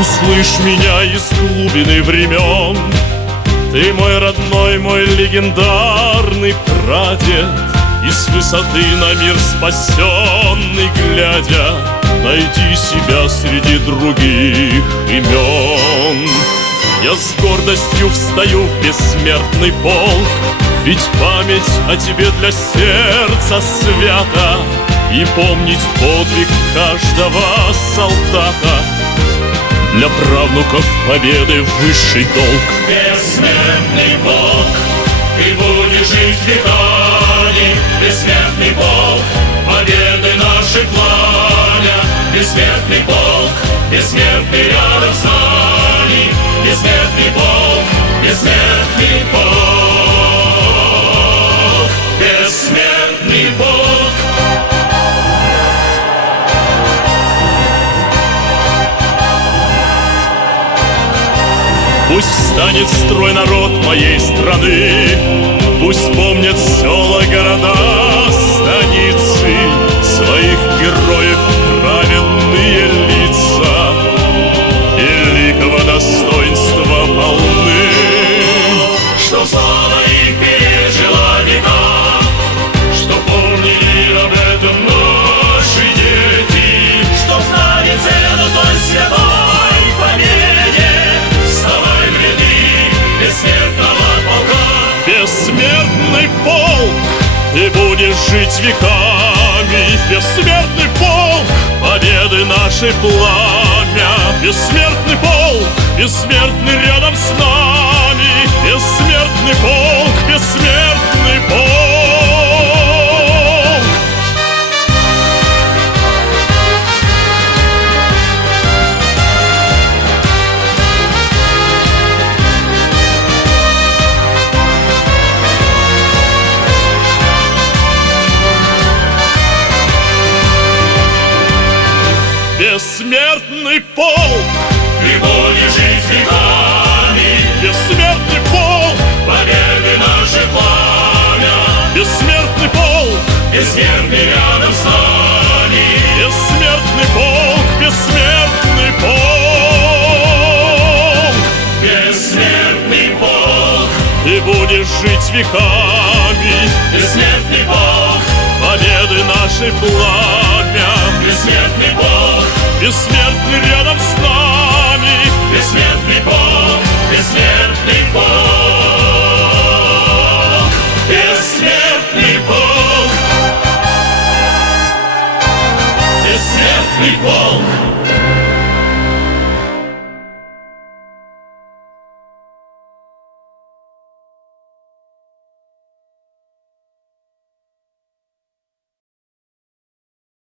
Услышь меня из глубины времен. Ты мой родной, мой легендарный прадед, и с высоты на мир спасенный глядя, найди себя среди других имен. Я с гордостью встаю в бессмертный полк, ведь память о тебе для сердца свята, и помнить подвиг каждого солдата для правнуков победы высший долг. Бессмертный полк, ты будешь жить веками. Бессмертный полк, победы наши пламя. Бессмертный полк, бессмертный рядом с нами. Бессмертный полк, бессмертный полк. Бессмертный полк. Пусть встанет в строй народ моей страны, пусть помнят села, города, станицы, своих героев праведные лица великого достоинства полны. Что слава их пережила века, что помнили об этом наши дети, что знали цену той святой победе. Вставай в ряды бессмертного полка. Бессмертный полк, ты будешь жить веками. Бессмертный полк, победы нашей пламя. Бессмертный полк, бессмертный рядом с нами. Бессмертный полк, бессмертный полк. Бессмертный полк, ты будешь жить веками. Бессмертный полк, победы наши пламя. Бессмертный полк, бессмертный рядом с нами. Бессмертный полк, бессмертный полк. Бессмертный полк, ты будешь жить веками. Бессмертный полк, победы нашей пламя. Бессмертный полк, бессмертный рядом